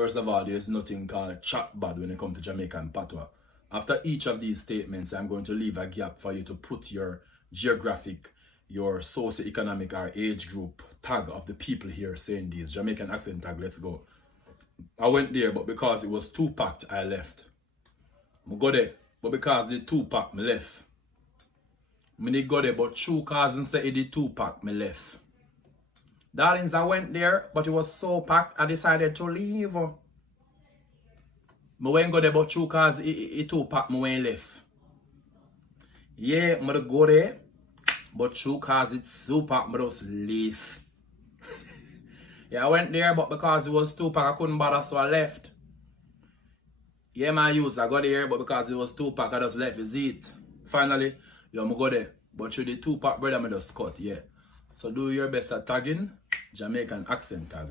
First of all, there's nothing called chat bad when it comes to Jamaican patois. After each of these statements, I'm going to leave a gap for you to put your geographic, your socio-economic or age group tag of the people here saying these. Jamaican accent tag, let's go. I went there, but because it was too packed, I left. I go there, but because the too packed, I left. I didn't go there, but true cause instead of the too packed, I left. Darlings, I went there, but it was so packed, I decided to leave. I went go there, but true cause it too packed, I went left. Yeah, I go there, but true cause it's so packed, I just leave. Yeah, I went there, but because it was too packed, I couldn't bother, so I left. Yeah, my youths, I got there, but because it was too packed, I just left. Is it? Finally, yeah, I go there. But through the too packed, brother, I just cut, yeah. So do your best at tagging Jamaican accent tag.